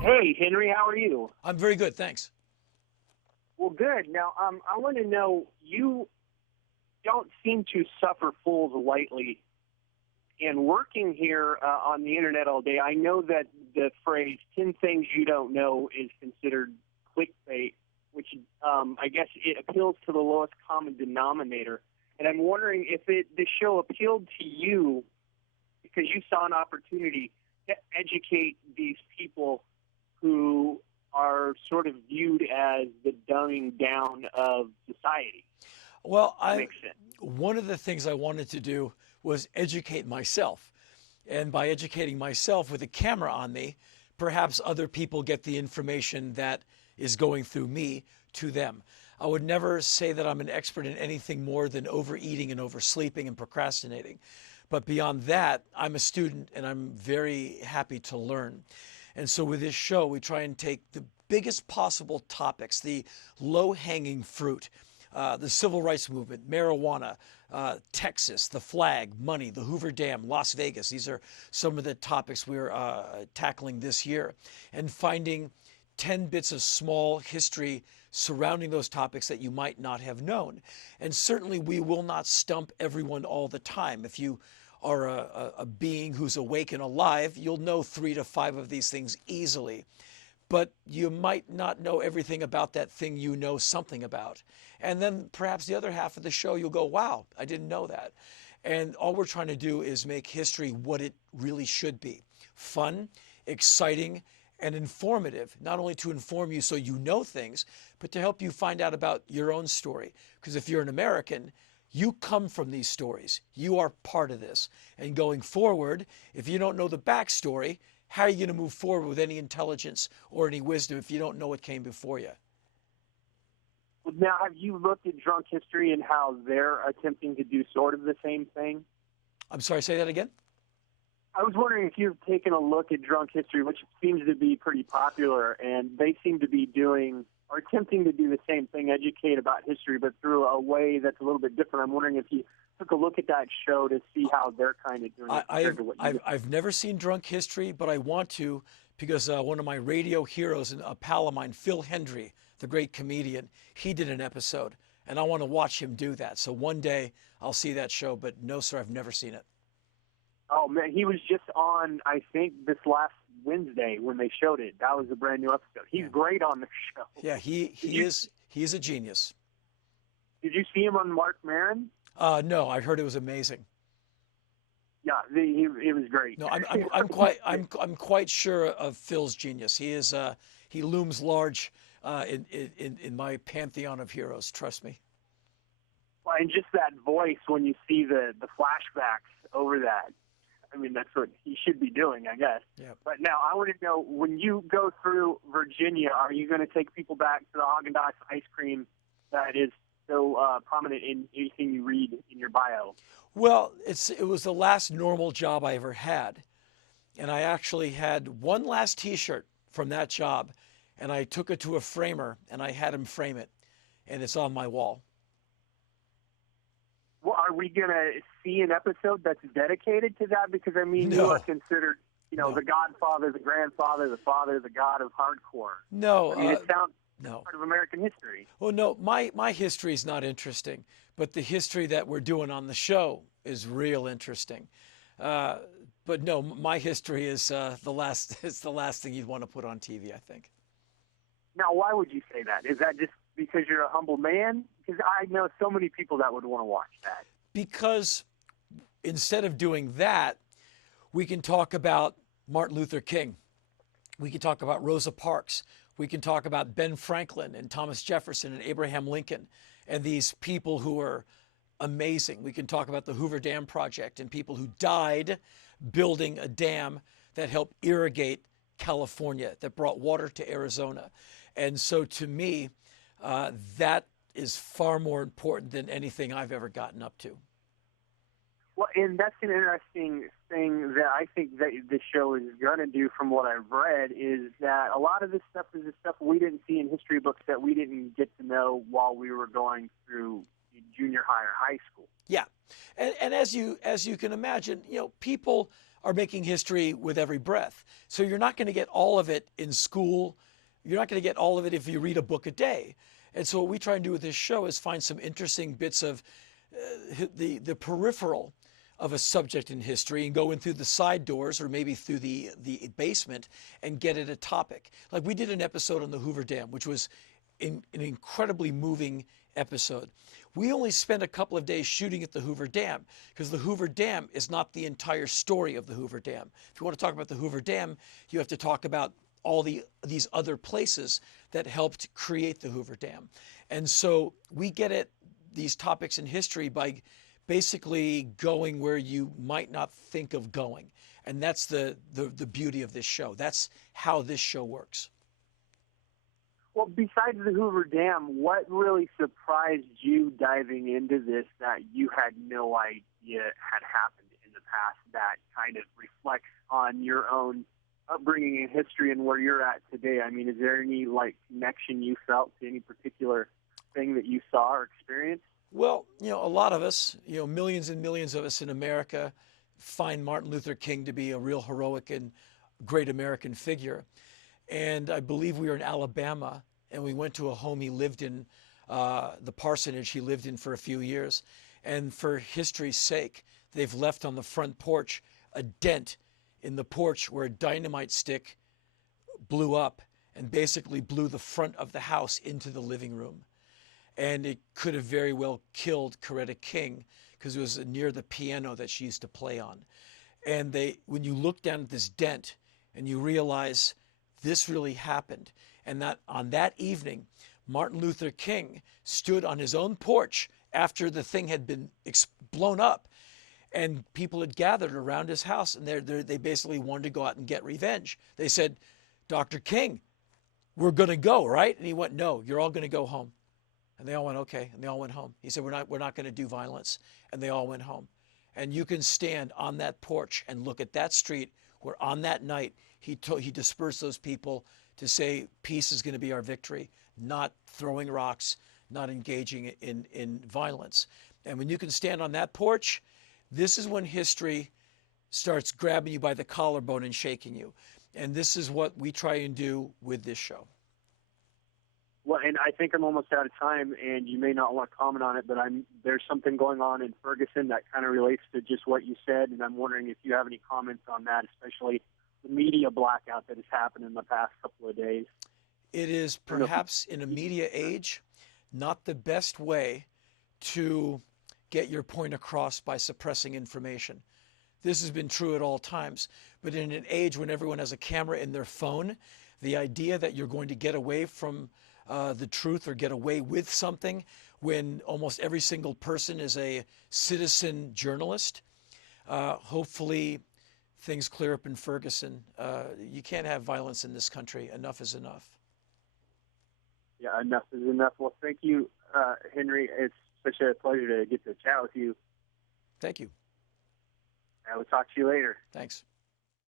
Hey, Henry, how are you? I'm very good, thanks. Well, good. Now, I want to know, you don't seem to suffer fools lightly. And working here on the internet all day, I know that the phrase 10 things you don't know is considered clickbait, which I guess it appeals to the lowest common denominator. And I'm wondering if the show appealed to you because you saw an opportunity to educate these people who are sort of viewed as the dumbing down of society. Well, Makes sense. one of the things I wanted to do was educate myself. And by educating myself with a camera on me, perhaps other people get the information that is going through me to them. I would never say that I'm an expert in anything more than overeating and oversleeping and procrastinating. But beyond that, I'm a student and I'm very happy to learn. And so with this show, we try and take the biggest possible topics, the low-hanging fruit, the civil rights movement, marijuana, Texas, the flag, money, the Hoover Dam, Las Vegas. These are some of the topics we're tackling this year. And finding 10 bits of small history surrounding those topics that you might not have known. And certainly we will not stump everyone all the time. If you are a being who's awake and alive, you'll know 3 to 5 of these things easily. But you might not know everything about that thing you know something about. And then perhaps the other half of the show, you'll go, wow, I didn't know that. And all we're trying to do is make history what it really should be. Fun, exciting, and informative, not only to inform you so you know things, but to help you find out about your own story. Because if you're an American, you come from these stories. You are part of this. And going forward, if you don't know the backstory, how are you going to move forward with any intelligence or any wisdom if you don't know what came before you? Now, have you looked at Drunk History and how they're attempting to do sort of the same thing? I'm sorry, say that again? I was wondering if you've taken a look at Drunk History, which seems to be pretty popular, and they seem to be doing or attempting to do the same thing, educate about history, but through a way that's a little bit different. I'm wondering if you took a look at that show to see how they're kind of doing it compared to what you did. I've never seen Drunk History, but I want to because one of my radio heroes, a pal of mine, Phil Hendry, the great comedian, he did an episode, and I want to watch him do that. So one day I'll see that show, but no, sir, I've never seen it. Oh, man, he was just on, I think, this last Wednesday when they showed it. That was a brand new episode. He's great on the show. Yeah, he is a genius. Did you see him on Mark Maron? No, I heard it was amazing. Yeah, it was great. No, I'm quite sure of Phil's genius. He looms large in my pantheon of heroes. Trust me. Well, and just that voice when you see the flashbacks over that. I mean, that's what he should be doing, I guess. Yeah. But now I want to know, when you go through Virginia, are you going to take people back to the Haagen-Dazs ice cream that is so prominent in anything you read in your bio? Well, it was the last normal job I ever had. And I actually had one last T-shirt from that job, and I took it to a framer, and I had him frame it, and it's on my wall. Well, are we going to see an episode that's dedicated to that? Because, I mean, you are considered, the Godfather, the grandfather, the father, the god of hardcore. No. I mean, it sounds part of American history. Well, no, my history is not interesting, but the history that we're doing on the show is real interesting. But no, my history is the last thing you'd want to put on TV, I think. Now, why would you say that? Is that just because you're a humble man? Because I know so many people that would want to watch that. Because instead of doing that, we can talk about Martin Luther King. We can talk about Rosa Parks. We can talk about Ben Franklin and Thomas Jefferson and Abraham Lincoln and these people who are amazing. We can talk about the Hoover Dam project and people who died building a dam that helped irrigate California, that brought water to Arizona. And so to me, that is far more important than anything I've ever gotten up to. Well, and that's an interesting thing that I think that this show is going to do from what I've read, is that a lot of this stuff is the stuff we didn't see in history books that we didn't get to know while we were going through junior high or high school. Yeah. And as you can imagine, people are making history with every breath. So you're not going to get all of it in school. You're not going to get all of it if you read a book a day. And so what we try and do with this show is find some interesting bits of the peripheral of a subject in history and go in through the side doors or maybe through the basement and get at a topic. Like we did an episode on the Hoover Dam, which was an incredibly moving episode. We only spent a couple of days shooting at the Hoover Dam because the Hoover Dam is not the entire story of the Hoover Dam. If you want to talk about the Hoover Dam, you have to talk about all these other places that helped create the Hoover Dam. And so we get at these topics in history by basically going where you might not think of going. And that's the beauty of this show. That's how this show works. Well, besides the Hoover Dam, what really surprised you diving into this that you had no idea had happened in the past that kind of reflects on your own upbringing in history and where you're at today? I mean, is there any connection you felt to any particular thing that you saw or experienced? Well, a lot of us, millions and millions of us in America find Martin Luther King to be a real heroic and great American figure. And I believe we were in Alabama and we went to a home he lived in, the parsonage he lived in for a few years. And for history's sake, they've left on the front porch a dent in the porch where a dynamite stick blew up and basically blew the front of the house into the living room. And it could have very well killed Coretta King because it was near the piano that she used to play on. And when you look down at this dent and you realize this really happened, and that on that evening, Martin Luther King stood on his own porch after the thing had been blown up, and people had gathered around his house, and they basically wanted to go out and get revenge. They said, "Dr. King, we're going to go, right?" And he went, "No, you're all going to go home." And they all went, "Okay." And they all went home. He said, we're not going to do violence. And they all went home. And you can stand on that porch and look at that street where on that night he dispersed those people to say peace is going to be our victory, not throwing rocks, not engaging in violence. And when you can stand on that porch, this is when history starts grabbing you by the collarbone and shaking you. And this is what we try and do with this show. Well, and I think I'm almost out of time, and you may not want to comment on it, but there's something going on in Ferguson that kind of relates to just what you said, and I'm wondering if you have any comments on that, especially the media blackout that has happened in the past couple of days. It is perhaps in a media age not the best way to get your point across by suppressing information. This has been true at all times, but in an age when everyone has a camera in their phone, the idea that you're going to get away from the truth or get away with something when almost every single person is a citizen journalist. Hopefully things clear up in Ferguson. You can't have violence in this country. Enough is enough. Yeah, enough is enough. Well, thank you, Henry. It's such a pleasure to get to chat with you. Thank you. I will talk to you later. Thanks.